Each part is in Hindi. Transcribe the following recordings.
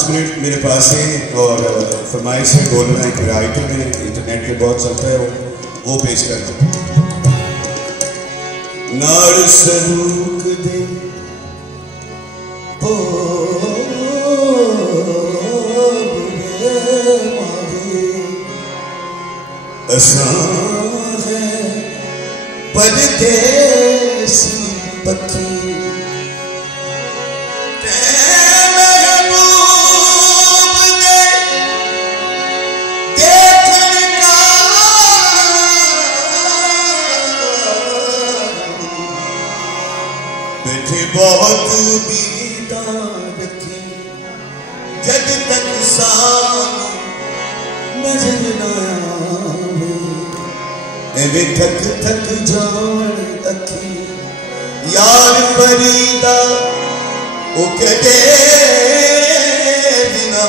5 मिनट मेरे पास है और फरमाइश है बोलना एक वैरायटी में इंटरनेट पे बहुत चलता है वो पेश करना। नार सरूक दे असां है परदेसी पखी बहुत बीता रखी जब तक सामने नजर न आवे एवे थक थक जान अखी यार फरीदा ओ कदे बिना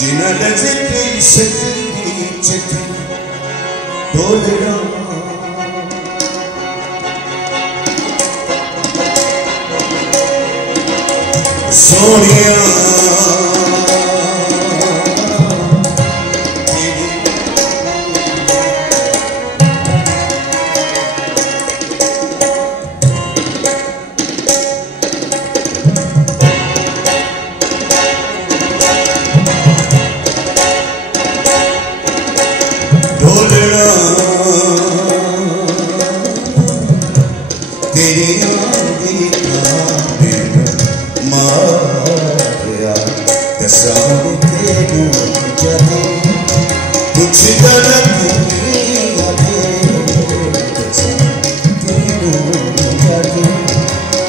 जिना जिक्र सकती चिट्ठी बोलना सोनिया ढोलना तेरी आंधी का मारिया कसम तेरू जाने कुछ गलत दुनिया के कसम तेरू जाने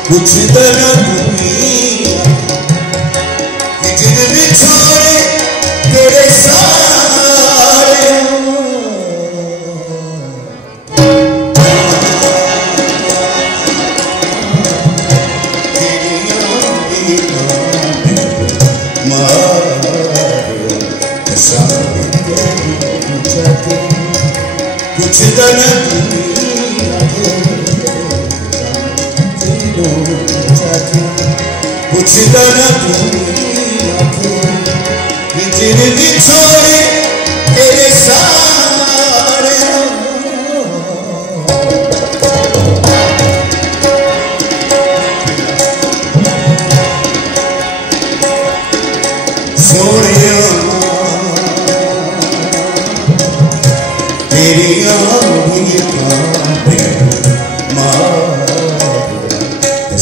कुछ गलत दुनिया कि जिन बिछोड़े तेरे सारे कुछ गलत कुछ गलत जिन बिछोड़े तेरे सारे सोनिया तेरी आंधी का मारिया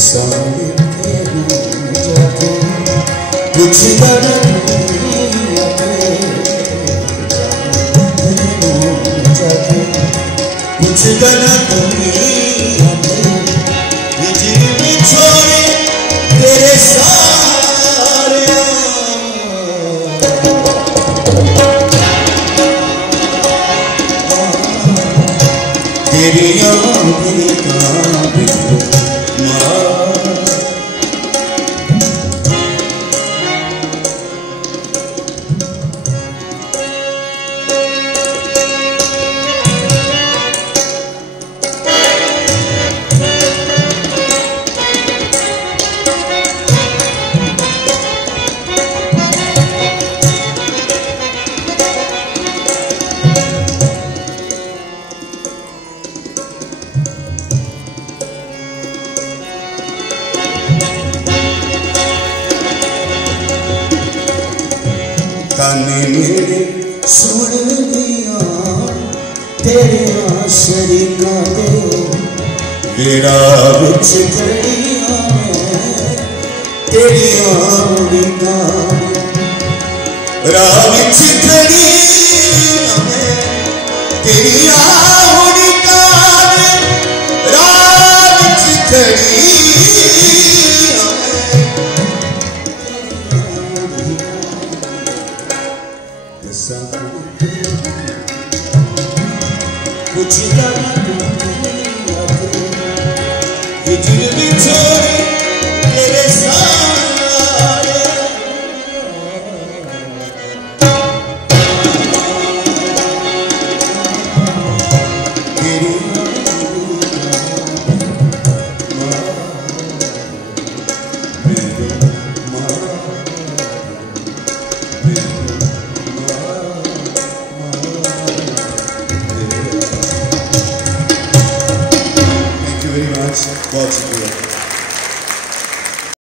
सारे तेरू जाके कुछ गलत दुनिया जाके कुछ गलत दुनिया जिन बिछोड़े तेरे सारे तेरी आंधी का ताने मेरे सुन दिया तेरे आशरिका दे वेड़ा बिच खड़िया तेरी आंधिका राह बिच खड़िया तेरी आंधिका राह बिच खड़िया कुछ गलत दुनिया के जिन बिछोड़े तेरे सारे तेरी आंधी का मच, बहुत शुक्रिया।